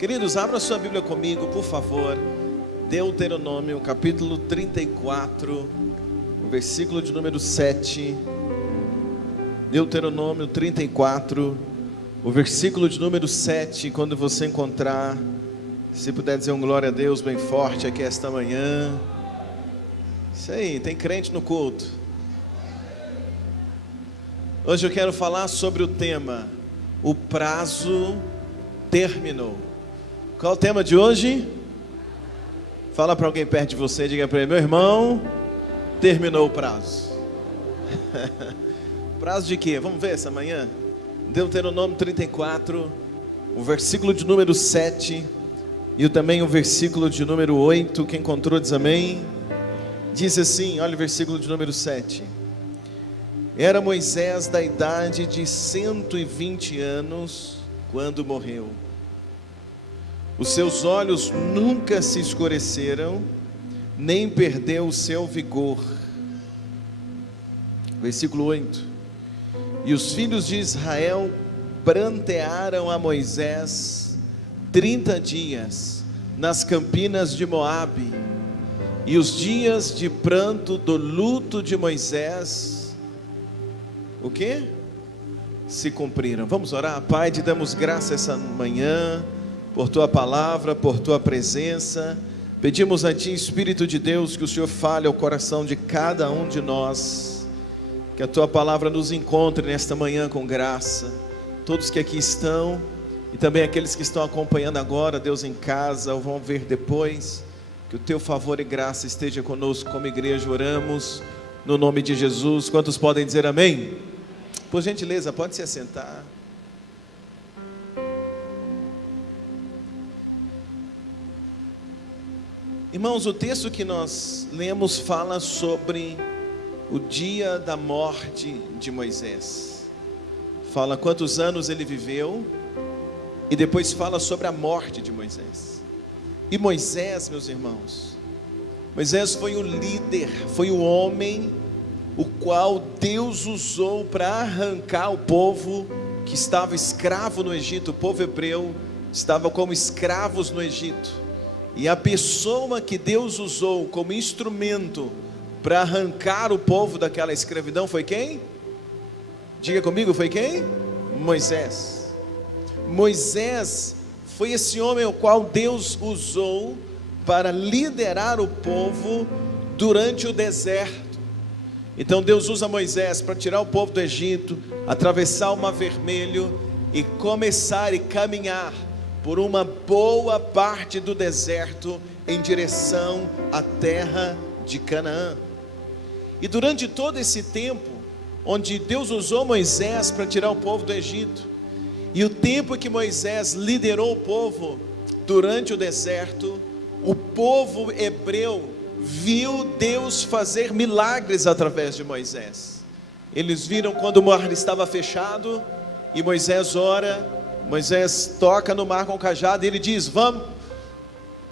Queridos, abra sua Bíblia comigo, por favor. Deuteronômio, capítulo 34, o versículo de número 7. Deuteronômio 34, o versículo de número 7. Quando você encontrar, se puder dizer um glória a Deus bem forte aqui esta manhã. Isso aí, tem crente no culto. Hoje eu quero falar sobre o tema: o prazo terminou. Qual é o tema de hoje? Fala para alguém perto de você, diga para ele: meu irmão, terminou o prazo. Prazo de quê? Vamos ver essa manhã? Deuteronômio 34, o versículo de número 7 e também o versículo de número 8. Quem encontrou diz amém. Diz assim, olha o versículo de número 7. Era Moisés da idade de 120 anos quando morreu. Os seus olhos nunca se escureceram, nem perdeu o seu vigor. Versículo 8. E os filhos de Israel prantearam a Moisés 30 dias nas campinas de Moabe. E os dias de pranto do luto de Moisés, o quê? Se cumpriram. Vamos orar. Pai, te damos graça essa manhã por tua palavra, por tua presença. Pedimos a ti, Espírito de Deus, que o Senhor fale ao coração de cada um de nós, que a tua palavra nos encontre nesta manhã com graça. Todos que aqui estão e também aqueles que estão acompanhando agora, Deus, em casa ou vão ver depois, que o teu favor e graça esteja conosco como igreja. Oramos no nome de Jesus. Quantos podem dizer amém? Por gentileza, pode se assentar. Irmãos, o texto que nós lemos fala sobre o dia da morte de Moisés. Fala quantos anos ele viveu e depois fala sobre a morte de Moisés. E Moisés, meus irmãos, Moisés foi o líder, foi o homem o qual Deus usou para arrancar o povo que estava escravo no Egito. O povo hebreu estava como escravos no Egito. E a pessoa que Deus usou como instrumento para arrancar o povo daquela escravidão foi quem? Diga comigo, foi quem? Moisés. Moisés foi esse homem o qual Deus usou para liderar o povo durante o deserto. Então Deus usa Moisés para tirar o povo do Egito, atravessar o Mar Vermelho e começar e caminhar por uma boa parte do deserto em direção à terra de Canaã. E durante todo esse tempo, onde Deus usou Moisés para tirar o povo do Egito, e o tempo que Moisés liderou o povo durante o deserto, o povo hebreu viu Deus fazer milagres através de Moisés. Eles viram quando o mar estava fechado e Moisés ora. Moisés toca no mar com o cajado e ele diz: vamos.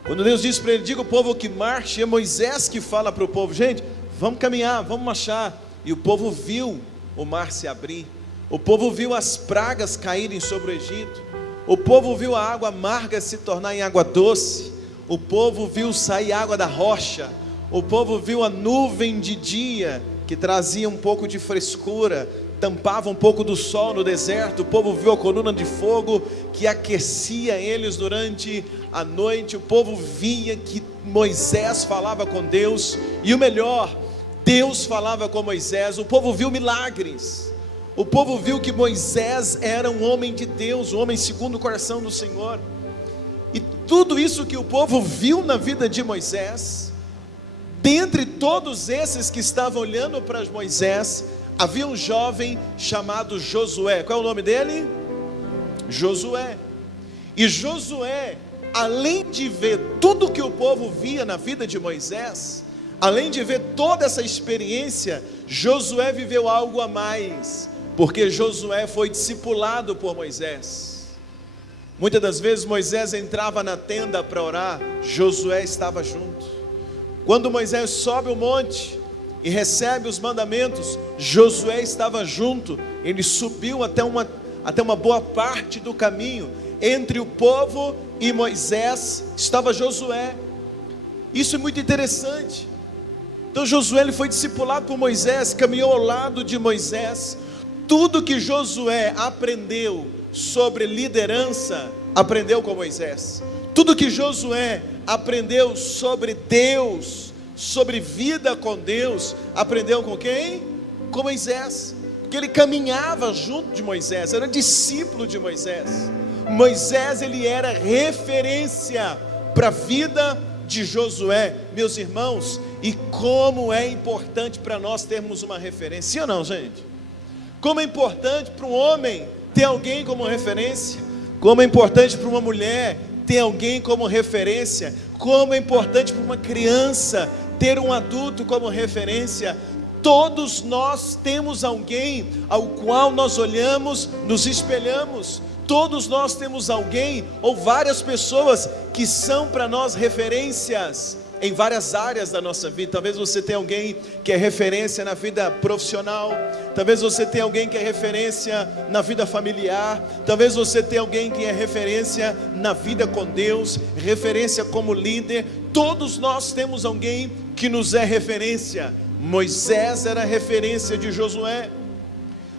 Quando Deus diz para ele: diga o povo que marche, é Moisés que fala para o povo: gente, vamos caminhar, vamos marchar. E o povo viu o mar se abrir, o povo viu as pragas caírem sobre o Egito, o povo viu a água amarga se tornar em água doce, o povo viu sair água da rocha, o povo viu a nuvem de dia que trazia um pouco de frescura, tampava um pouco do sol no deserto. O povo viu a coluna de fogo que aquecia eles durante a noite. O povo via que Moisés falava com Deus, e o melhor, Deus falava com Moisés. O povo viu milagres, o povo viu que Moisés era um homem de Deus, um homem segundo o coração do Senhor. E tudo isso que o povo viu na vida de Moisés, dentre todos esses que estavam olhando para Moisés, havia um jovem chamado Josué. Qual é o nome dele? Josué. E Josué, além de ver tudo que o povo via na vida de Moisés, além de ver toda essa experiência, Josué viveu algo a mais, porque Josué foi discipulado por Moisés. Muitas das vezes Moisés entrava na tenda para orar, Josué estava junto. Quando Moisés sobe o monte e recebe os mandamentos, Josué estava junto. Ele subiu até uma boa parte do caminho, entre o povo e Moisés estava Josué. Isso é muito interessante. Então Josué ele foi discipulado por Moisés, caminhou ao lado de Moisés. Tudo que Josué aprendeu sobre liderança, aprendeu com Moisés. Tudo que Josué aprendeu sobre Deus, sobre vida com Deus, aprendeu com quem? Com Moisés. Porque ele caminhava junto de Moisés, era discípulo de Moisés. Moisés ele era referência para a vida de Josué, meus irmãos. E como é importante para nós termos uma referência, sim ou não, gente? Como é importante para um homem ter alguém como referência, como é importante para uma mulher ter alguém como referência, como é importante para uma criança ter um adulto como referência. Todos nós temos alguém ao qual nós olhamos, nos espelhamos. Todos nós temos alguém ou várias pessoas que são para nós referências em várias áreas da nossa vida. Talvez você tenha alguém que é referência na vida profissional, talvez você tenha alguém que é referência na vida familiar, talvez você tenha alguém que é referência na vida com Deus, referência como líder. Todos nós temos alguém que nos é referência. Moisés era referência de Josué.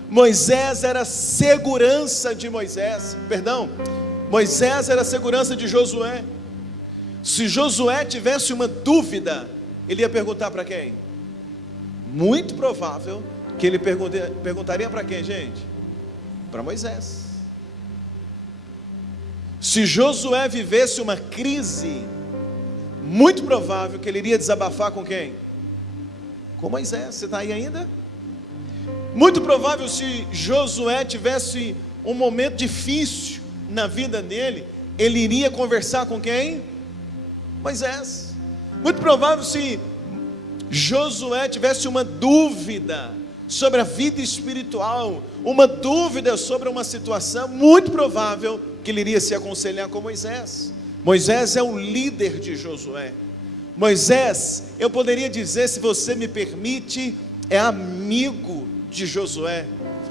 Moisés era segurança de Moisés, Moisés era segurança de Josué. Se Josué tivesse uma dúvida, ele ia perguntar para quem? Muito provável que ele perguntaria para quem, gente? Para Moisés. Se Josué vivesse uma crise, muito provável que ele iria desabafar com quem? Com Moisés. Você está aí ainda? Muito provável, se Josué tivesse um momento difícil na vida dele, ele iria conversar com quem? Moisés. Muito provável, se Josué tivesse uma dúvida sobre a vida espiritual, uma dúvida sobre uma situação, muito provável que ele iria se aconselhar com Moisés. Moisés é o líder de Josué. Moisés, eu poderia dizer, se você me permite, é amigo de Josué.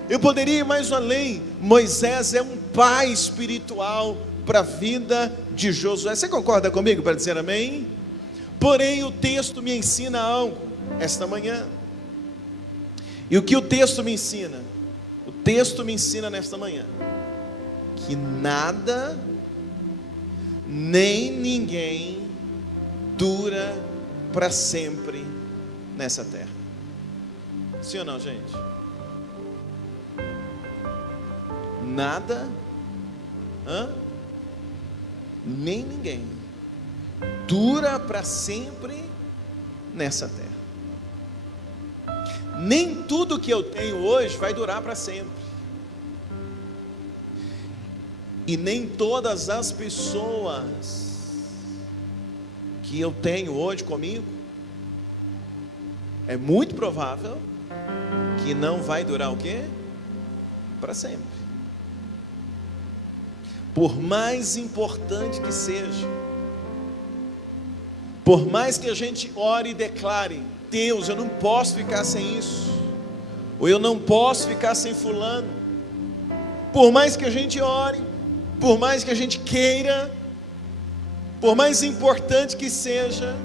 Eu poderia ir mais além. Moisés é um pai espiritual para a vida de Josué. Você concorda comigo para dizer amém? Porém o texto me ensina algo esta manhã. E o que o texto me ensina? O texto me ensina nesta manhã que nada nem ninguém dura para sempre nessa terra. Sim ou não, gente? Nada, nem ninguém dura para sempre nessa terra. Nem tudo que eu tenho hoje vai durar para sempre. E nem todas as pessoas que eu tenho hoje comigo, é muito provável que não vai durar o quê? Para sempre. Por mais importante que seja, por mais que a gente ore e declare: Deus, eu não posso ficar sem isso, ou eu não posso ficar sem fulano. Por mais que a gente ore, por mais que a gente queira, por mais importante que seja,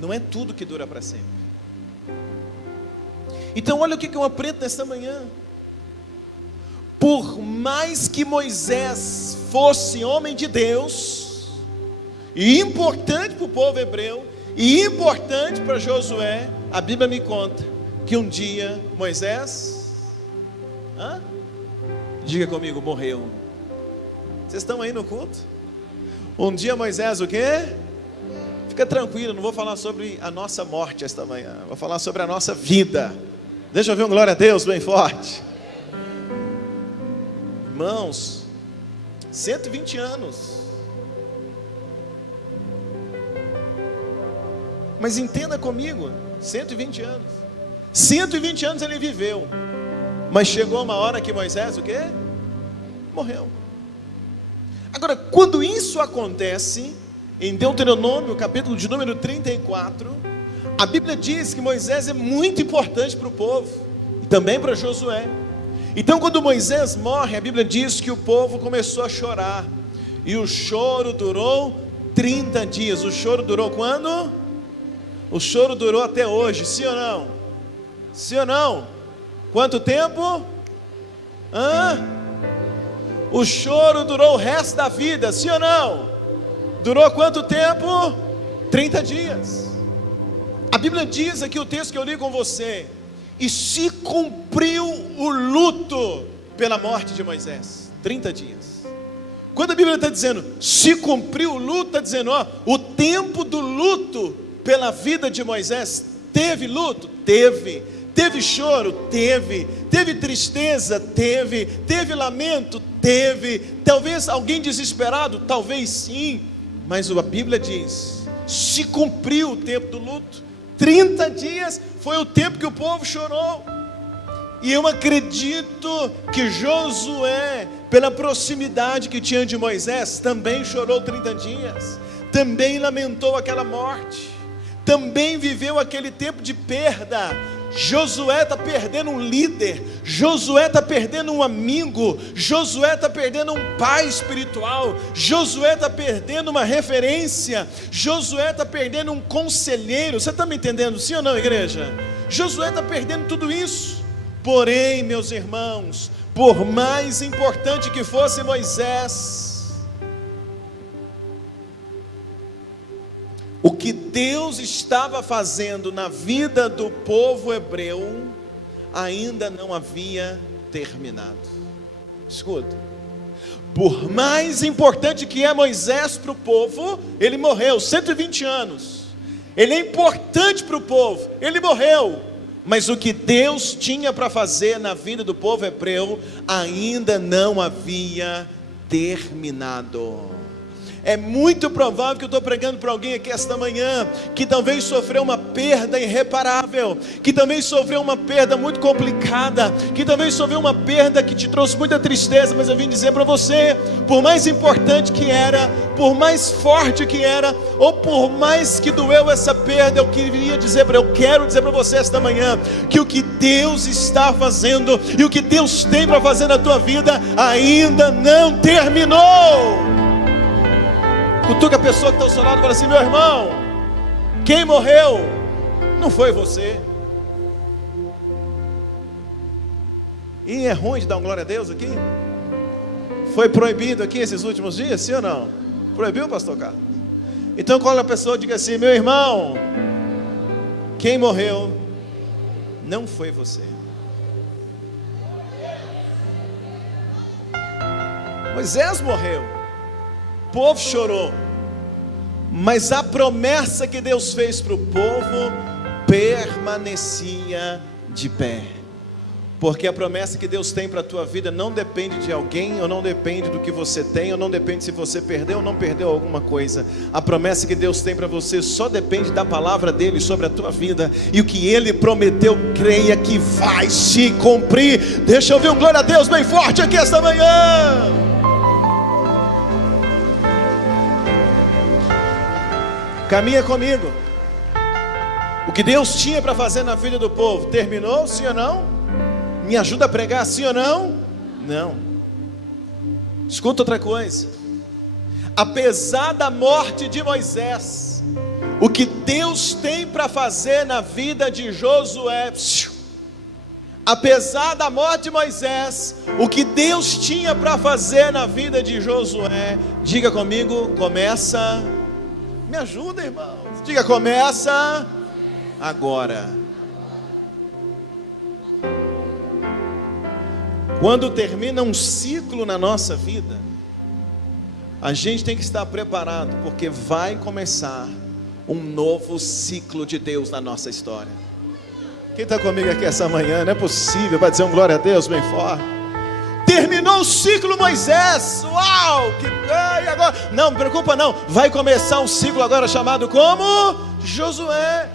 não é tudo que dura para sempre. Então olha o que eu aprendo nesta manhã. Por mais que Moisés fosse homem de Deus, e importante para o povo hebreu, e importante para Josué, a Bíblia me conta que um dia Moisés, diga comigo, morreu. Vocês estão aí no culto? Um dia Moisés o quê? Fica tranquilo, não vou falar sobre a nossa morte esta manhã, vou falar sobre a nossa vida. Deixa eu ver um glória a Deus bem forte. Irmãos, 120 anos. Mas entenda comigo, 120 anos. 120 anos ele viveu. Mas chegou uma hora que Moisés o quê? Morreu. Agora, quando isso acontece, em Deuteronômio, capítulo de número 34, a Bíblia diz que Moisés é muito importante para o povo, e também para Josué. Então, quando Moisés morre, a Bíblia diz que o povo começou a chorar, e o choro durou 30 dias. O choro durou quando? O choro durou até hoje, sim ou não? Sim ou não? Quanto tempo? O choro durou o resto da vida, sim ou não? Durou quanto tempo? 30 dias. A Bíblia diz aqui, o texto que eu li com você: e se cumpriu o luto pela morte de Moisés. 30 dias. Quando a Bíblia está dizendo se cumpriu o luto, está dizendo, o tempo do luto pela vida de Moisés. Teve luto? Teve. Teve choro? Teve. Teve tristeza? Teve. Teve lamento? Teve. Talvez alguém desesperado? Talvez sim. Mas a Bíblia diz, se cumpriu o tempo do luto. 30 dias foi o tempo que o povo chorou. E eu acredito que Josué, pela proximidade que tinha de Moisés, também chorou 30 dias, também lamentou aquela morte, também viveu aquele tempo de perda. Josué está perdendo um líder, Josué está perdendo um amigo, Josué está perdendo um pai espiritual, Josué está perdendo uma referência, Josué está perdendo um conselheiro. Você está me entendendo, sim ou não, igreja? Josué está perdendo tudo isso. Porém, meus irmãos, por mais importante que fosse Moisés, o que Deus estava fazendo na vida do povo hebreu ainda não havia terminado. Escuta, por mais importante que é Moisés para o povo, ele morreu, 120 anos, ele é importante para o povo, ele morreu. Mas o que Deus tinha para fazer na vida do povo hebreu ainda não havia terminado. É muito provável que eu estou pregando para alguém aqui esta manhã, que talvez sofreu uma perda irreparável, que talvez sofreu uma perda muito complicada, que talvez sofreu uma perda que te trouxe muita tristeza. Mas eu vim dizer para você, por mais importante que era, por mais forte que era, ou por mais que doeu essa perda, eu quero dizer para você esta manhã, que o que Deus está fazendo, e o que Deus tem para fazer na tua vida, ainda não terminou. Cutuca a pessoa que está ao seu lado e fala assim: meu irmão, quem morreu não foi você. E é ruim de dar uma glória a Deus aqui? Foi proibido aqui esses últimos dias, sim ou não? Proibiu, pastor Carlos? Então quando a pessoa diga assim: meu irmão, quem morreu não foi você. Moisés morreu, o povo chorou, mas a promessa que Deus fez para o povo permanecia de pé. Porque a promessa que Deus tem para a tua vida não depende de alguém, ou não depende do que você tem, ou não depende se você perdeu ou não perdeu alguma coisa. A promessa que Deus tem para você só depende da palavra dele sobre a tua vida. E o que ele prometeu, creia que vai se cumprir. Deixa eu ouvir um glória a Deus bem forte aqui esta manhã. Caminha comigo. O que Deus tinha para fazer na vida do povo terminou, sim ou não? Me ajuda a pregar, sim ou não? Não. Escuta outra coisa. Apesar da morte de Moisés, o que Deus tem para fazer na vida de Josué, apesar da morte de Moisés, o que Deus tinha para fazer na vida de Josué, diga comigo, começa. Me ajuda, irmão. Diga, começa agora. Quando termina um ciclo na nossa vida, a gente tem que estar preparado, porque vai começar um novo ciclo de Deus na nossa história. Quem está comigo aqui essa manhã? Não é possível, vai dizer um glória a Deus bem forte. Terminou o ciclo Moisés, uau, e agora? Não, não preocupa não, vai começar um ciclo agora chamado como? Josué.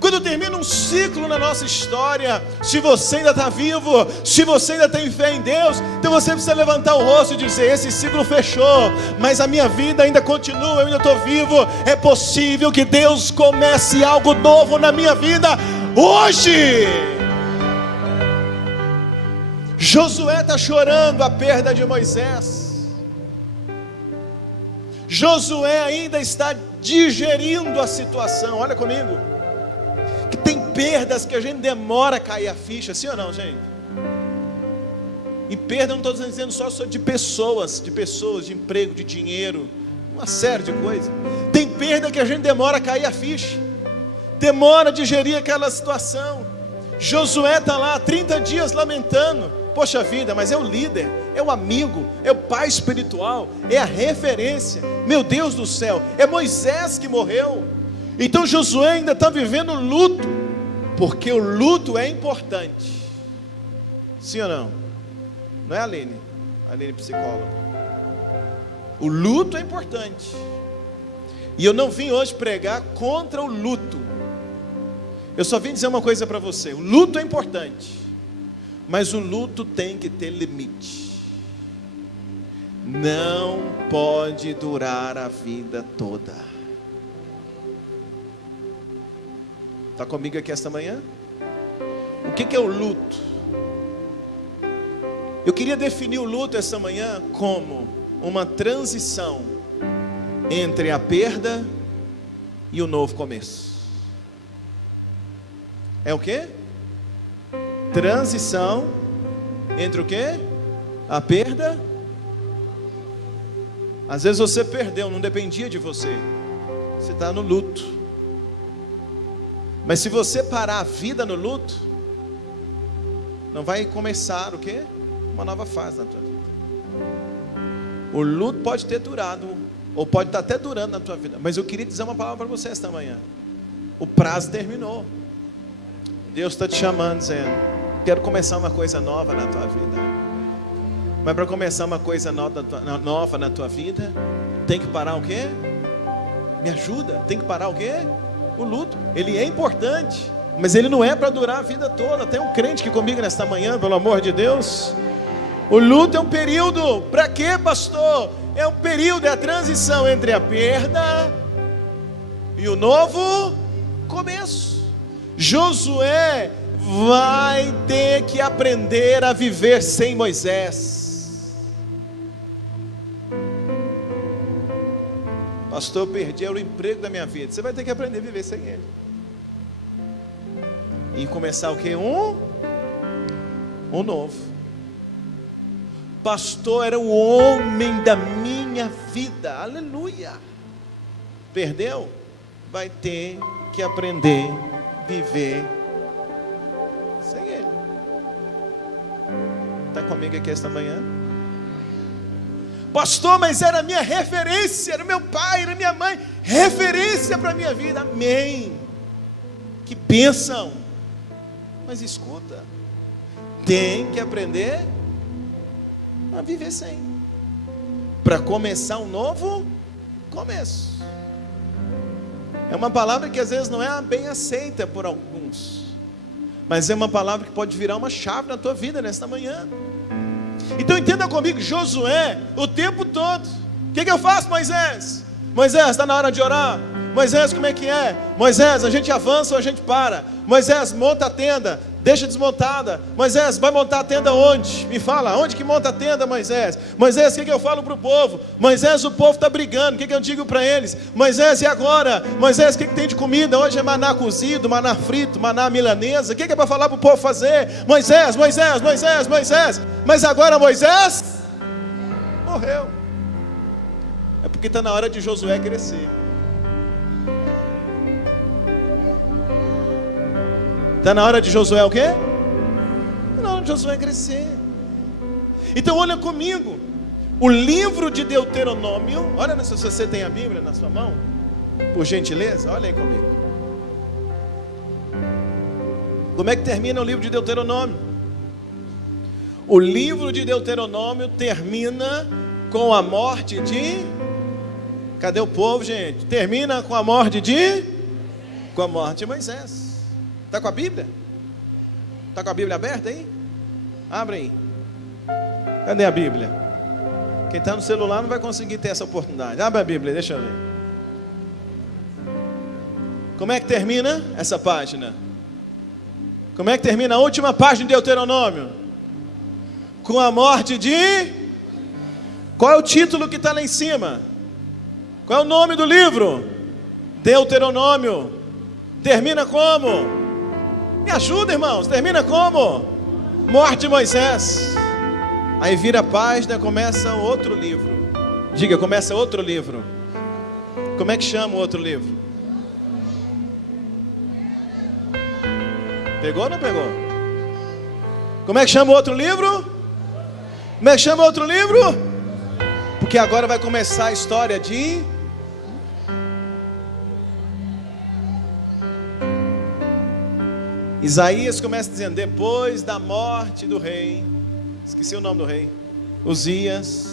Quando termina um ciclo na nossa história, se você ainda está vivo, se você ainda tem fé em Deus, então você precisa levantar o rosto e dizer: esse ciclo fechou, mas a minha vida ainda continua, eu ainda estou vivo. É possível que Deus comece algo novo na minha vida hoje. Josué está chorando a perda de Moisés. Josué ainda está digerindo a situação. Olha comigo, que tem perdas que a gente demora a cair a ficha, sim ou não, gente? E perda não estou dizendo só de pessoas, de emprego, de dinheiro, uma série de coisas. Tem perda que a gente demora a cair a ficha, demora a digerir aquela situação. Josué está lá 30 dias lamentando. Poxa vida, mas é o líder, é o amigo, é o pai espiritual, é a referência. Meu Deus do céu, é Moisés que morreu. Então Josué ainda está vivendo luto, porque o luto é importante. Sim ou não? Não é a Aline psicóloga. O luto é importante. E eu não vim hoje pregar contra o luto. Eu só vim dizer uma coisa para você: o luto é importante, mas o luto tem que ter limite. Não pode durar a vida toda. Está comigo aqui esta manhã? O que é o luto? Eu queria definir o luto esta manhã como uma transição entre a perda e o novo começo. É o quê? Transição entre o quê? A perda. Às vezes você perdeu, não dependia de você. Você está no luto. Mas se você parar a vida no luto, não vai começar o quê? Uma nova fase na tua vida. O luto pode ter durado, ou pode estar até durando na tua vida. Mas eu queria dizer uma palavra para você esta manhã. O prazo terminou. Deus está te chamando, dizendo: quero começar uma coisa nova na tua vida. Mas para começar uma coisa nova na tua vida, tem que parar o quê? Me ajuda. Tem que parar o quê? O luto. Ele é importante, mas ele não é para durar a vida toda. Tem um crente aqui comigo nesta manhã, pelo amor de Deus. O luto é um período. Para quê, pastor? É um período, é a transição entre a perda e o novo começo. Josué vai ter que aprender a viver sem Moisés. Pastor, eu perdi o emprego da minha vida. Você vai ter que aprender a viver sem ele. E começar o quê? Um novo. Pastor, era o homem da minha vida. Aleluia. Perdeu? Vai ter que aprender a viver sem ele. Está comigo aqui esta manhã? Pastor, mas era a minha referência, era meu pai, era minha mãe, referência para a minha vida. Amém. Que bênção. Mas escuta, tem que aprender a viver sem, para começar um novo começo. É uma palavra que às vezes não é bem aceita por alguns, mas é uma palavra que pode virar uma chave na tua vida nesta manhã. Então entenda comigo, Josué, o tempo todo, o que eu faço, Moisés? Moisés, está na hora de orar. Moisés, como é que é? Moisés, a gente avança ou a gente para? Moisés, monta a tenda, deixa desmontada. Moisés, vai montar a tenda onde? Me fala, onde que monta a tenda, Moisés? Moisés, o que eu falo para o povo? Moisés, o povo está brigando, o que eu digo para eles? Moisés, e agora? Moisés, o que tem de comida? Hoje é maná cozido, maná frito, maná milanesa. O que é para falar para o povo fazer? Moisés, Moisés, Moisés, Moisés. Mas agora Moisés morreu. É porque está na hora de Josué crescer. Está na hora de Josué o quê? Está na hora de Josué crescer. Então olha comigo, o livro de Deuteronômio. Olha se você tem a Bíblia na sua mão, por gentileza, olha aí comigo. Como é que termina o livro de Deuteronômio? O livro de Deuteronômio termina com a morte de... Cadê o povo, gente? Termina com a morte de... Com a morte de Moisés. Está com a Bíblia? Está com a Bíblia aberta aí? Abre aí. Cadê a Bíblia? Quem está no celular não vai conseguir ter essa oportunidade. Abre a Bíblia, deixa eu ver. Como é que termina essa página? Como é que termina a última página de Deuteronômio? com a morte de... Qual é o título que está lá em cima? Qual é o nome do livro? Deuteronômio. Termina como? Me ajuda, irmãos. Termina como? Morte de Moisés. Aí vira a página, começa outro livro. Diga, começa outro livro. Como é que chama o outro livro? Pegou ou não pegou? Como é que chama o outro livro? Como é que chama o outro livro? Porque agora vai começar a história de... Isaías começa dizendo: depois da morte do rei, esqueci o nome do rei, Uzias.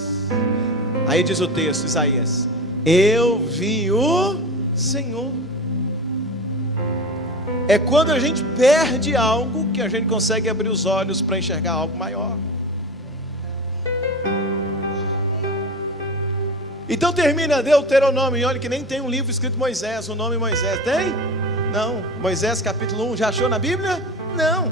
Aí diz o texto, Isaías: eu vi o Senhor. É quando a gente perde algo que a gente consegue abrir os olhos para enxergar algo maior. Então termina Deuteronômio, e olha que nem tem um livro escrito Moisés, o nome Moisés, tem? Não. Moisés capítulo 1, já achou na Bíblia? Não.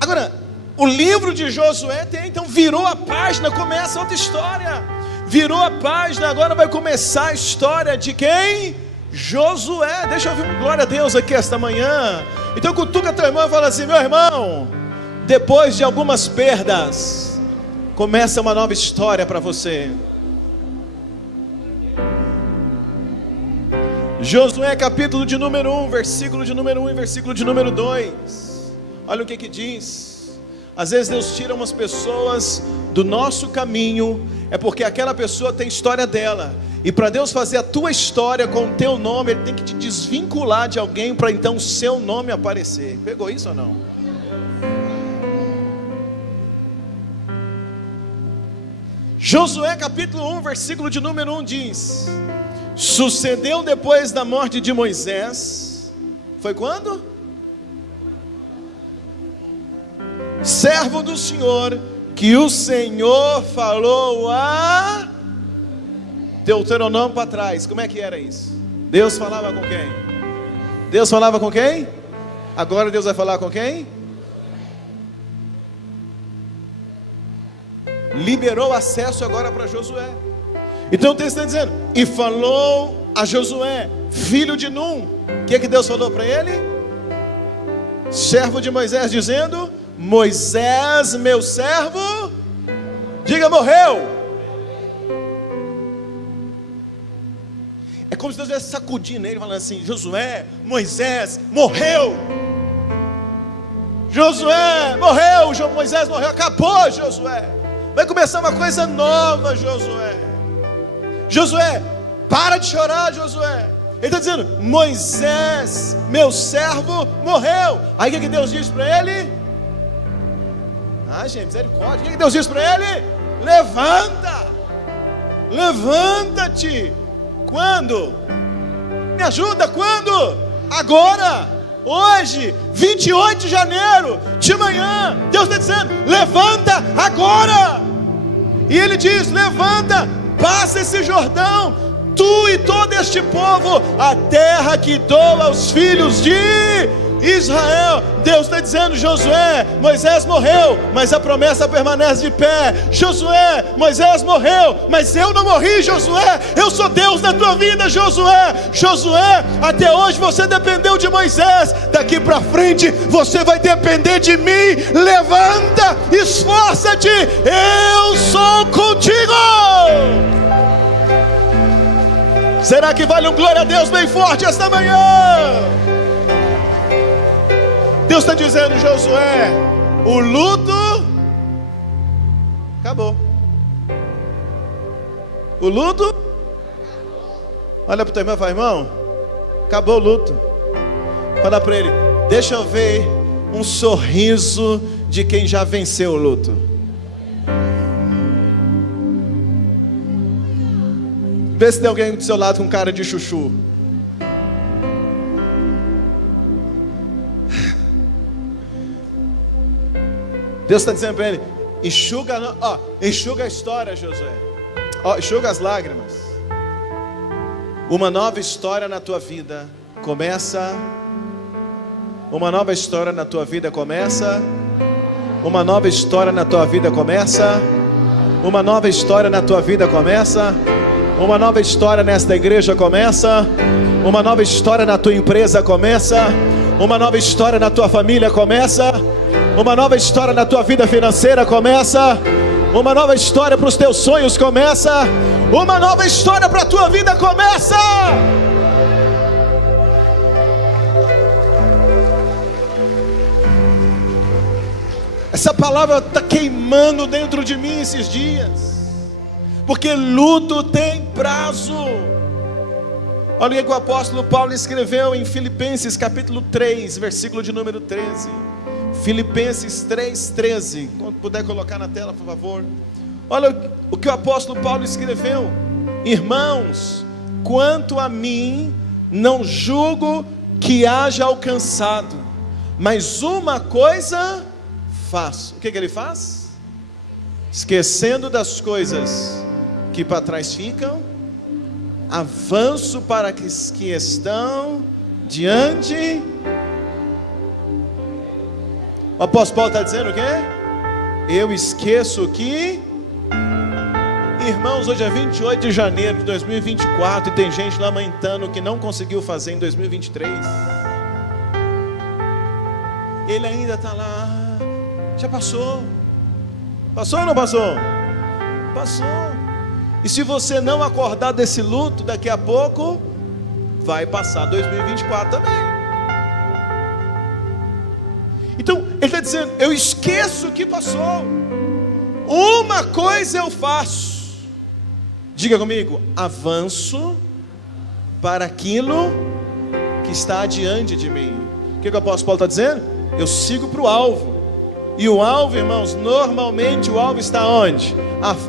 Agora, o livro de Josué tem, então virou a página, começa outra história. Virou a página, agora vai começar a história de quem? Josué. Deixa eu ouvir um glória a Deus aqui esta manhã. Então cutuca teu irmão e fala assim: meu irmão, depois de algumas perdas, começa uma nova história para você. Josué capítulo de número 1, versículo de número 1 e versículo de número 2. Olha o que diz. Às vezes Deus tira umas pessoas do nosso caminho, é porque aquela pessoa tem história dela. E para Deus fazer a tua história com o teu nome, Ele tem que te desvincular de alguém para então o seu nome aparecer. Pegou isso ou não? Josué capítulo 1, versículo de número 1 diz: sucedeu depois da morte de Moisés. Foi quando? Servo do Senhor, que o Senhor falou a... Deuteronômio para trás. Como é que era isso? Deus falava com quem? Deus falava com quem? Agora Deus vai falar com quem? Liberou acesso agora para Josué. Então o texto está dizendo: e falou a Josué, filho de Num. O que Deus falou para ele? Servo de Moisés, dizendo: Moisés, meu servo, diga, morreu. É como se Deus estivesse sacudindo ele, falando assim: Josué, Moisés, morreu. Josué, morreu. Moisés morreu, acabou, Josué. Vai começar uma coisa nova, Josué. Josué, para de chorar, Josué. Ele está dizendo: Moisés, meu servo, morreu. Aí o que Deus diz para ele? Gente, misericórdia. O que Deus diz para ele? Levanta, levanta-te. Quando? Me ajuda, quando? Agora, hoje, 28 de janeiro, de manhã. Deus está dizendo: levanta agora. E Ele diz: levanta, passa esse Jordão, tu e todo este povo, a terra que dou aos filhos de Israel. Deus está dizendo: Josué, Moisés morreu, mas a promessa permanece de pé. Josué, Moisés morreu, mas eu não morri, Josué. Eu sou Deus na tua vida, Josué. Josué, até hoje você dependeu de Moisés, daqui para frente você vai depender de mim. Levanta, esforça-te, eu sou contigo. Será que vale um glória a Deus bem forte esta manhã? Deus está dizendo: Josué, o luto acabou. O luto, olha para o teu irmão e fala: irmão, acabou o luto. Fala para ele: deixa eu ver um sorriso de quem já venceu o luto. Vê se tem alguém do seu lado com cara de chuchu. Deus está dizendo para ele: enxuga a história, Josué. Enxuga as lágrimas. Uma nova história na tua vida começa. Uma nova história na tua vida começa Uma nova história na tua vida começa. Uma nova história na tua vida começa. Uma nova história nesta igreja começa. Uma nova história na tua empresa começa. Uma nova história na tua família começa. Uma nova história na tua vida financeira começa. Uma nova história para os teus sonhos começa. Uma nova história para a tua vida começa. Essa palavra está queimando dentro de mim esses dias, porque luto tem prazo. Olha o que o apóstolo Paulo escreveu em Filipenses capítulo 3, versículo de número 13. Filipenses 3:13. Quando puder colocar na tela, por favor. Olha o que o apóstolo Paulo escreveu: irmãos, quanto a mim, não julgo que haja alcançado, mas uma coisa faço. O que ele faz? Esquecendo das coisas que para trás ficam, avanço para as que estão diante. O apóstolo Paulo está dizendo o quê? Eu esqueço que... Irmãos, hoje é 28 de janeiro de 2024 e tem gente lamentando que não conseguiu fazer em 2023. Ele ainda está lá. Já passou. Passou ou não passou? Passou. E se você não acordar desse luto, daqui a pouco vai passar 2024 também. Então ele está dizendo: eu esqueço o que passou, uma coisa eu faço. Diga comigo: avanço para aquilo que está adiante de mim. O que o apóstolo Paulo está dizendo? Eu sigo para o alvo. E o alvo, irmãos, normalmente o alvo está onde?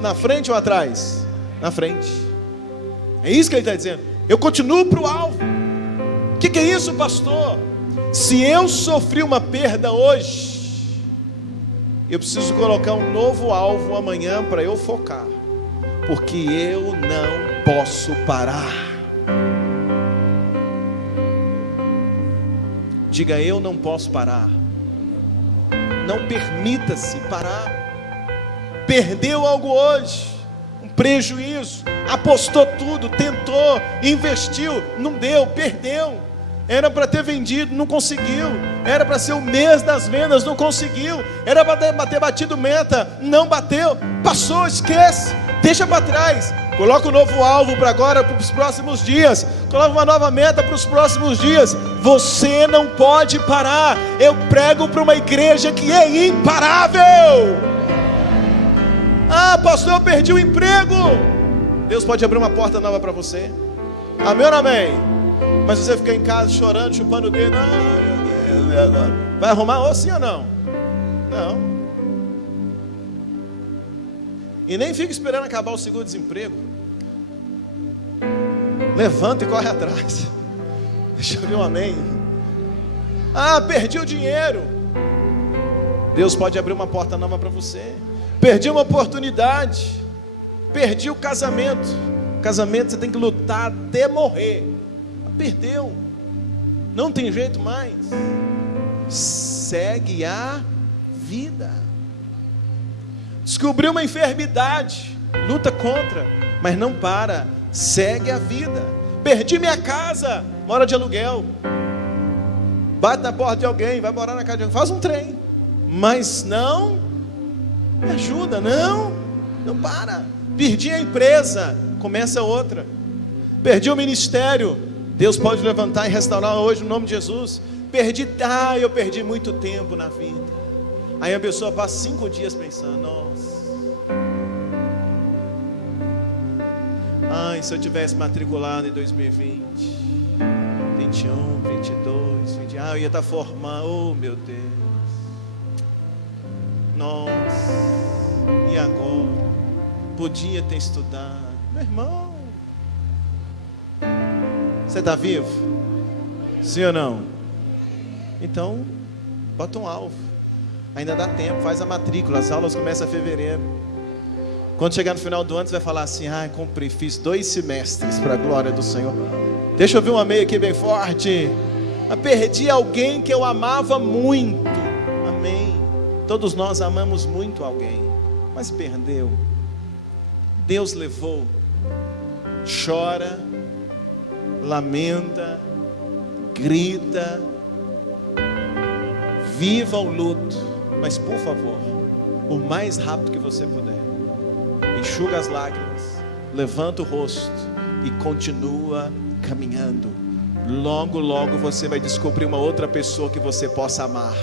Na frente ou atrás? Na frente. É isso que ele está dizendo. Eu continuo para o alvo. O que é isso, pastor? Se eu sofri uma perda hoje, eu preciso colocar um novo alvo amanhã para eu focar, porque eu não posso parar. Diga: eu não posso parar. Não permita-se parar. Perdeu algo hoje, um prejuízo, apostou tudo, tentou, investiu, não deu, perdeu. Era para ter vendido, não conseguiu. Era para ser o mês das vendas, não conseguiu. Era para ter batido meta, não bateu. Passou, esquece, deixa para trás. Coloca um novo alvo para agora, para os próximos dias. Coloca uma nova meta para os próximos dias. Você não pode parar. Eu prego para uma igreja que é imparável. Ah, pastor, eu perdi o emprego. Deus pode abrir uma porta nova para você. Amém ou não amém? Mas você fica em casa chorando, chupando o dedo. Ah, meu Deus, vai arrumar ou sim ou não? Não. E nem fica esperando acabar o seguro-desemprego. Levanta e corre atrás. Deixa eu ver um amém. Ah, perdi o dinheiro. Deus pode abrir uma porta nova para você. Perdi uma oportunidade. Perdi o casamento. Casamento você tem que lutar até morrer. Perdeu. Não tem jeito mais. Segue a vida. Descobriu uma enfermidade, luta contra, mas não para, segue a vida. Perdi minha casa, mora de aluguel. Bate na porta de alguém, vai morar na casa de alguém, faz um trem, mas não me ajuda, não para. Perdi a empresa, começa outra. Perdi o ministério, Deus pode levantar e restaurar hoje no nome de Jesus. Eu perdi muito tempo na vida. Aí a pessoa passa 5 dias pensando: nossa, se eu tivesse matriculado em 2020, 21, 22, 20, eu ia estar formando. Oh meu Deus, nossa, e agora? Podia ter estudado. Meu irmão, você está vivo? Sim ou não? Então, bota um alvo. Ainda dá tempo, faz a matrícula. As aulas começam em fevereiro. Quando chegar no final do ano, você vai falar assim: cumpri, fiz 2 semestres para a glória do Senhor. Deixa eu ver um amém aqui bem forte. Perdi alguém que eu amava muito. Amém. Todos nós amamos muito alguém, mas perdeu. Deus levou. Chora, lamenta, grita, viva o luto, mas por favor, o mais rápido que você puder, enxuga as lágrimas, levanta o rosto e continua caminhando. Logo, logo você vai descobrir uma outra pessoa que você possa amar.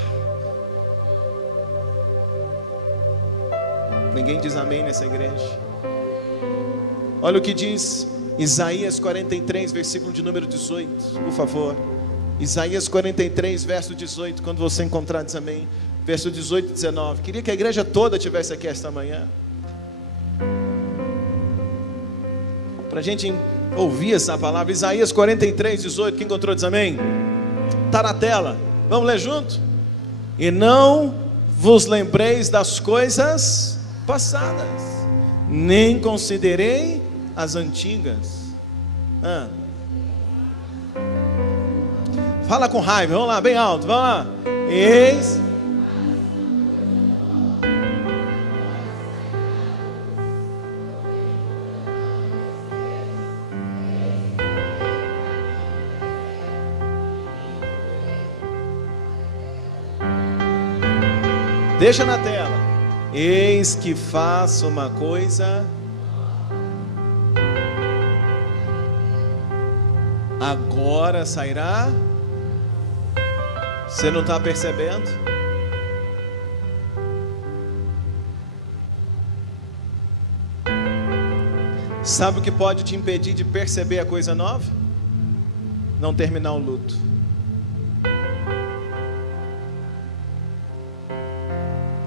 Ninguém diz amém nessa igreja? Olha o que diz Isaías 43, versículo de número 18, por favor. Isaías 43, verso 18, quando você encontrar, diz amém. Verso 18 e 19. Queria que a igreja toda estivesse aqui esta manhã, para a gente ouvir essa palavra. Isaías 43, 18, quem encontrou, diz amém. Está na tela, vamos ler junto? E não vos lembreis das coisas passadas, nem considerei as antigas. Fala com raiva, vamos lá, bem alto, vamos lá. Eis. Deixa na tela. Eis que faço uma coisa. Agora sairá. Você não está percebendo? Sabe o que pode te impedir de perceber a coisa nova? Não terminar o luto.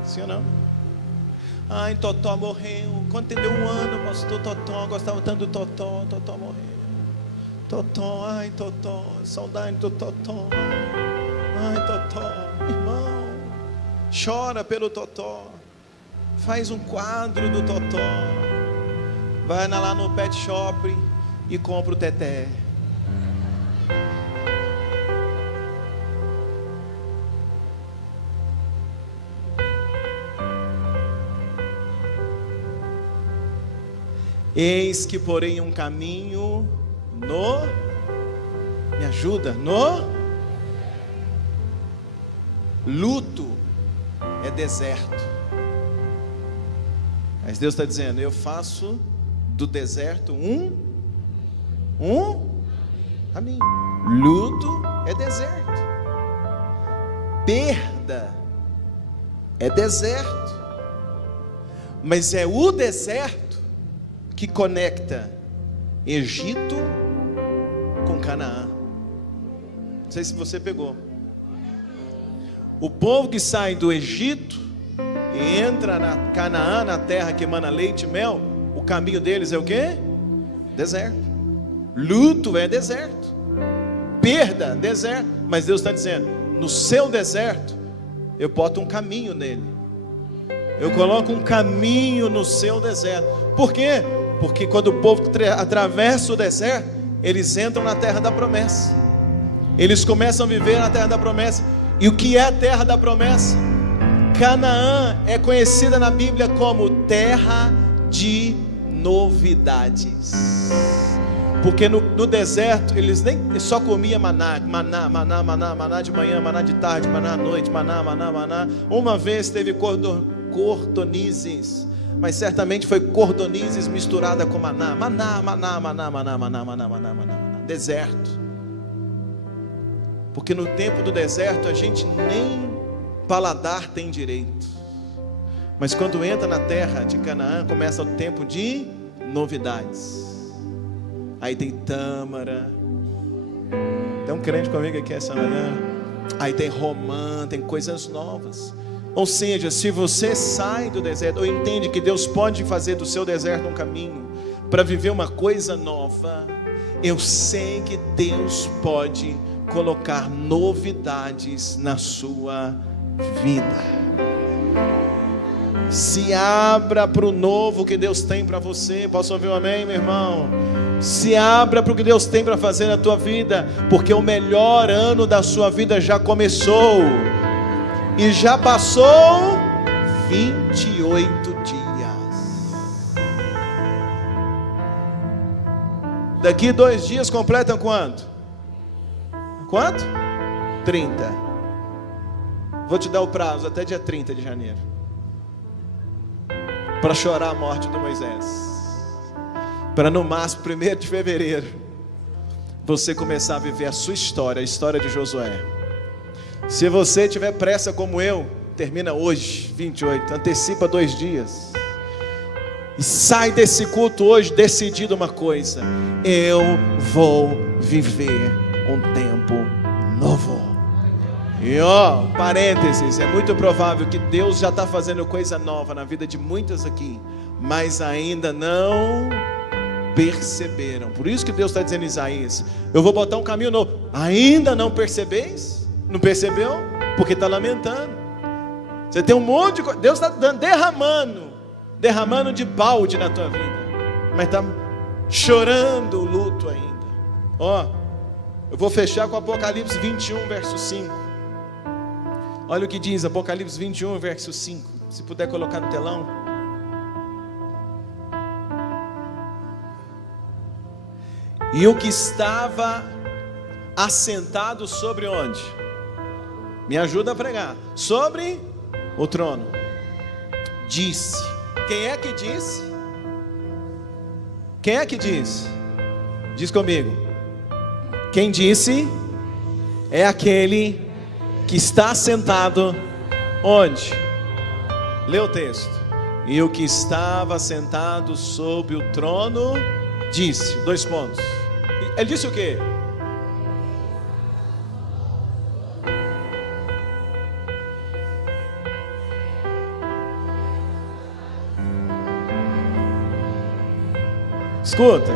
Sim ou não? Ai, Totó morreu. Quando entendeu 1 ano, pastor Totó, gostava tanto do Totó. Totó morreu. Totó, ai Totó, saudade do Totó. Ai Totó, irmão, chora pelo Totó. Faz um quadro do Totó. Vai lá no pet shop e compra o teté. Eis que porém um caminho me ajuda, luto é deserto. Mas Deus está dizendo, eu faço do deserto um caminho. Luto é deserto. Perda é deserto. Mas é o deserto que conecta Egito com Canaã. Não sei se você pegou. O povo que sai do Egito e entra na Canaã, na terra que emana leite e mel, o caminho deles é o quê? Deserto. Luto é deserto. Perda, deserto. Mas Deus está dizendo, no seu deserto, eu boto um caminho nele. Eu coloco um caminho no seu deserto. Por quê? Porque quando o povo atravessa o deserto, eles entram na terra da promessa. Eles começam a viver na terra da promessa. E o que é a terra da promessa? Canaã é conhecida na Bíblia como terra de novidades. Porque no deserto eles nem só comiam maná de manhã, maná de tarde, maná à noite, maná. Uma vez teve cordonizes, mas certamente foi cordonizes misturada com maná. Deserto. Porque no tempo do deserto a gente nem paladar tem direito. Mas quando entra na terra de Canaã, começa o tempo de novidades. Aí tem tâmara. Tem um crente comigo aqui essa manhã. Aí tem romã, tem coisas novas. Ou seja, se você sai do deserto, ou entende que Deus pode fazer do seu deserto um caminho para viver uma coisa nova, eu sei que Deus pode colocar novidades na sua vida. Se abra para o novo que Deus tem para você. Posso ouvir um amém, meu irmão? Se abra para o que Deus tem para fazer na tua vida, porque o melhor ano da sua vida já começou, e já passou 28 dias. Daqui 2 dias completam quanto? Quanto? 30. Vou te dar o prazo até dia 30 de janeiro para chorar a morte de Moisés, para no máximo 1º de fevereiro você começar a viver a sua história, a história de Josué. Se você tiver pressa como eu, termina hoje, 28, antecipa 2 dias e sai desse culto hoje decidido uma coisa: eu vou viver um tempo novo. E parênteses, é muito provável que Deus já está fazendo coisa nova na vida de muitas aqui, mas ainda não perceberam. Por isso que Deus está dizendo em Isaías: eu vou botar um caminho novo. Ainda não percebeis? Não percebeu? Porque está lamentando. Você tem um monte de coisa, Deus está derramando de balde na tua vida, mas está chorando o luto ainda. Eu vou fechar com Apocalipse 21, verso 5. Olha o que diz Apocalipse 21, verso 5. Se puder colocar no telão. E o que estava assentado sobre onde? Me ajuda a pregar. Sobre o trono. Disse. Quem é que disse? Quem é que disse? Diz comigo. Quem disse é aquele que está sentado onde? Lê o texto. E o que estava sentado sobre o trono disse, 2 pontos. Ele disse o quê? Escuta,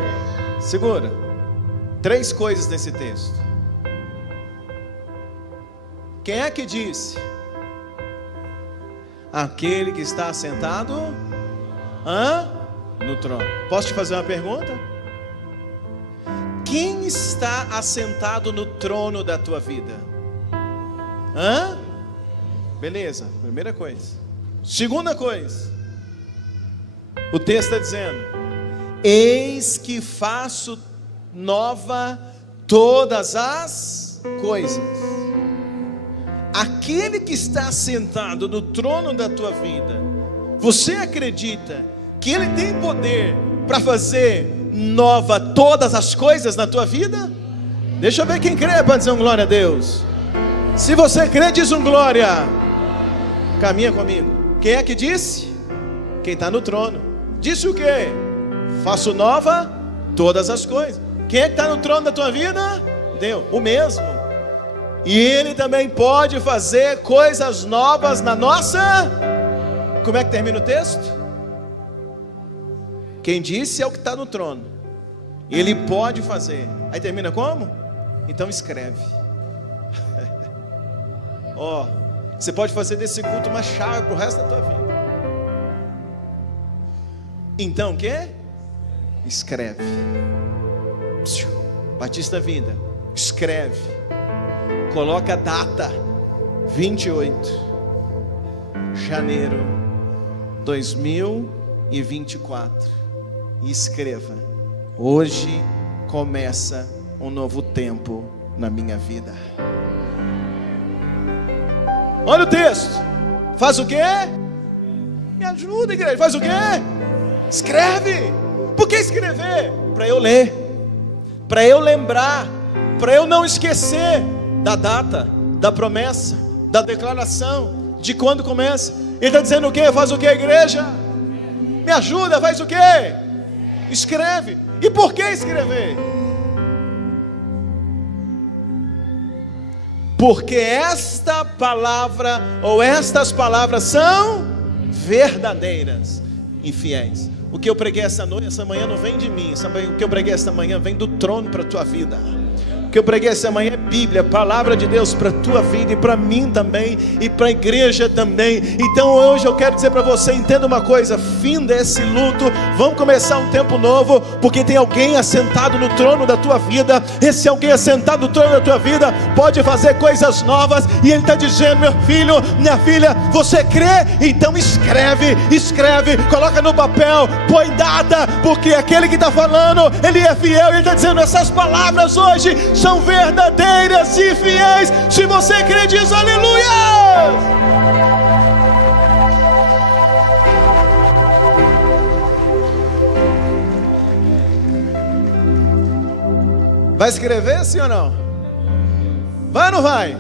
segura. 3 coisas nesse texto. Quem é que disse? Aquele que está sentado no trono. Posso te fazer uma pergunta? Quem está assentado no trono da tua vida? Beleza, primeira coisa. Segunda coisa, o texto está dizendo: eis que faço nova todas as coisas. Aquele que está sentado no trono da tua vida, você acredita que Ele tem poder para fazer nova todas as coisas na tua vida? Deixa eu ver quem crê para dizer um glória a Deus. Se você crê, diz um glória. Caminha comigo. Quem é que disse? Quem está no trono. Disse o quê? Faço nova todas as coisas. Quem é que está no trono da tua vida? Deus, o mesmo. E Ele também pode fazer coisas novas na nossa. Como é que termina o texto? Quem disse é o que está no trono. Ele pode fazer. Aí termina como? Então escreve. Você pode fazer desse culto uma chave para o resto da tua vida. Então o quê? Escreve. Batista Vida. Escreve. Coloca a data 28 de janeiro 2024 e escreva: hoje começa um novo tempo na minha vida. Olha o texto. Faz o quê? Me ajuda, igreja. Faz o quê? Escreve. Por que escrever? Para eu ler, para eu lembrar, para eu não esquecer da data, da promessa, da declaração, de quando começa. Ele está dizendo o quê? Faz o quê, igreja? Me ajuda, faz o quê? Escreve. E por que escrever? Porque esta palavra, ou estas palavras são verdadeiras e fiéis. O que eu preguei essa manhã não vem de mim. O que eu preguei esta manhã vem do trono para a tua vida. O que eu preguei essa manhã é Bíblia, palavra de Deus para a tua vida e para mim também, e para a igreja também. Então hoje eu quero dizer para você, entenda uma coisa, fim desse luto, vamos começar um tempo novo, porque tem alguém assentado no trono da tua vida. Esse alguém assentado no trono da tua vida pode fazer coisas novas, e Ele está dizendo: meu filho, minha filha, você crê? Então escreve, coloca no papel, põe data, porque aquele que está falando, Ele é fiel. Ele está dizendo: essas palavras hoje são verdadeiras e fiéis. Se você crê, diz aleluia. Vai escrever, sim ou não? Vai ou não vai?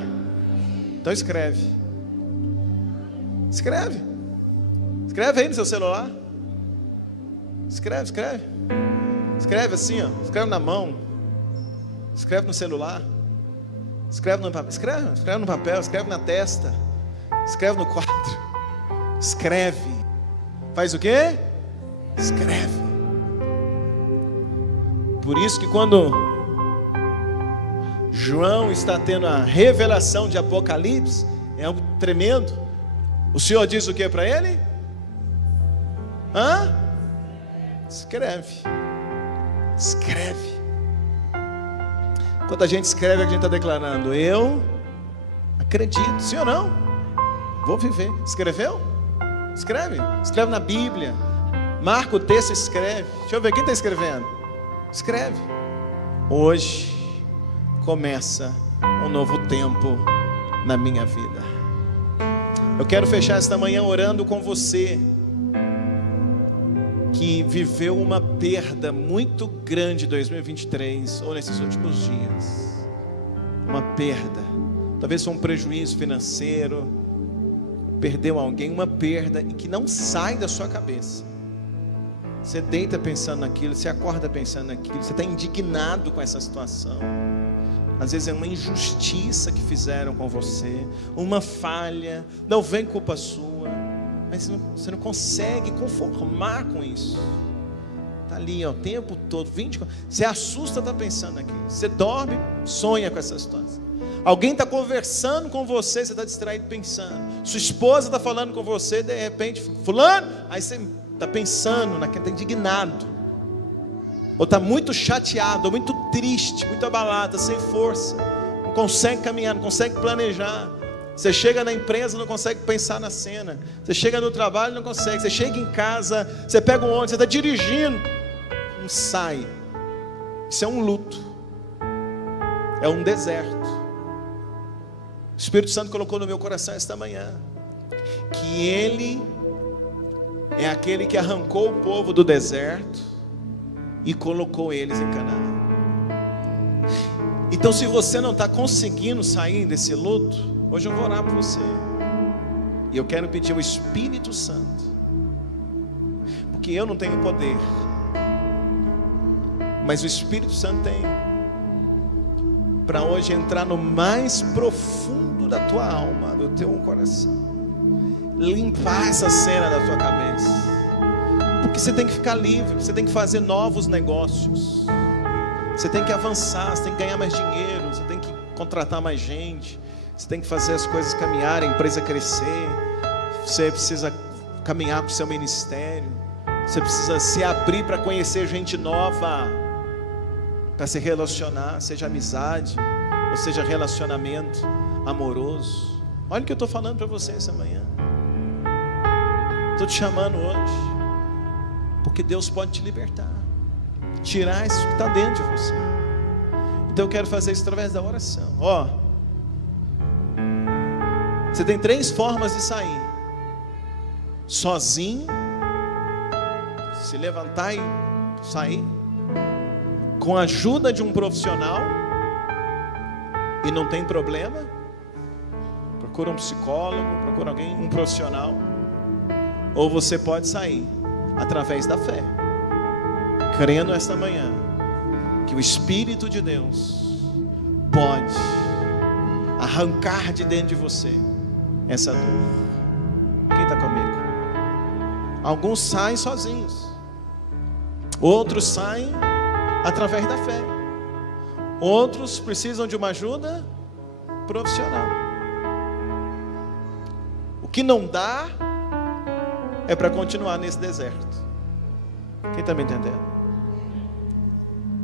Então escreve. Escreve aí no seu celular. Escreve assim, ó. Escreve na mão, escreve no celular, escreve no papel, escreve na testa, escreve no quadro. Escreve. Faz o quê? Escreve. Por isso que quando João está tendo a revelação de Apocalipse, é algo tremendo. O Senhor diz o que para ele? Escreve. Quando a gente escreve, a gente está declarando: eu acredito, sim ou não? Vou viver. Escreveu? Escreve na Bíblia, marca o texto e escreve. Deixa eu ver, quem está escrevendo? Escreve. Hoje começa um novo tempo na minha vida. Eu quero fechar esta manhã orando com você que viveu uma perda muito grande em 2023 ou nesses últimos dias. Uma perda, talvez foi um prejuízo financeiro, perdeu alguém, uma perda, e que não sai da sua cabeça. Você deita pensando naquilo, você acorda pensando naquilo, você está indignado com essa situação. Às vezes é uma injustiça que fizeram com você, uma falha, não vem culpa sua, mas você não consegue conformar com isso. Está ali, ó, o tempo todo, 24. Você assusta, está pensando naquilo. Você dorme, sonha com essa situação. Alguém está conversando com você, você está distraído pensando. Sua esposa está falando com você, de repente, fulano, aí você está pensando naquilo, está indignado. Ou está muito chateado, ou muito triste, muito abalado, sem força, não consegue caminhar, não consegue planejar. Você chega na empresa, não consegue pensar na cena. Você chega no trabalho, não consegue. Você chega em casa, você pega um ônibus, você está dirigindo, não sai. Isso é um luto, é um deserto. O Espírito Santo colocou no meu coração esta manhã que Ele é aquele que arrancou o povo do deserto e colocou eles em Canaã. Então, se você não está conseguindo sair desse luto, hoje eu vou orar por você. E eu quero pedir ao Espírito Santo, porque eu não tenho poder, mas o Espírito Santo tem, para hoje entrar no mais profundo da tua alma, do teu coração, limpar essa cena da tua cabeça. Porque você tem que ficar livre, você tem que fazer novos negócios, você tem que avançar, você tem que ganhar mais dinheiro, você tem que contratar mais gente, você tem que fazer as coisas caminharem, a empresa crescer, você precisa caminhar para o seu ministério, você precisa se abrir para conhecer gente nova, para se relacionar, seja amizade, ou seja relacionamento amoroso. Olha o que eu estou falando para você essa manhã. Estou te chamando hoje, porque Deus pode te libertar, tirar isso que está dentro de você. Então eu quero fazer isso através da oração. Você tem 3 formas de sair: sozinho, se levantar e sair, com a ajuda de um profissional, e não tem problema, procura um psicólogo, procura alguém, um profissional. Ou você pode sair através da fé, crendo esta manhã que o Espírito de Deus pode arrancar de dentro de você essa dor. Quem está comigo? Alguns saem sozinhos, outros saem através da fé, Outros precisam de uma ajuda profissional. O que não dá é para continuar nesse deserto. Quem está me entendendo?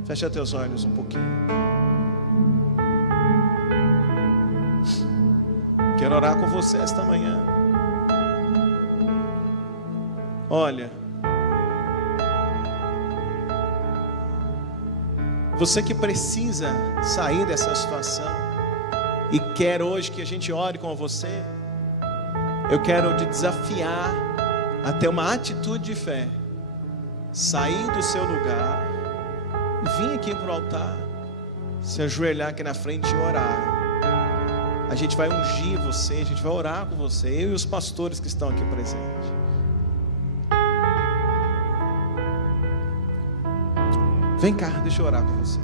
Fecha teus olhos um pouquinho. Quero orar com você esta manhã. Olha, você que precisa sair dessa situação e quer hoje que a gente ore com você, eu quero te desafiar a ter uma atitude de fé. Sair do seu lugar e vir aqui para o altar, se ajoelhar aqui na frente e orar. A gente vai ungir você, a gente vai orar com você, eu e os pastores que estão aqui presentes. Vem cá, deixa eu orar com você.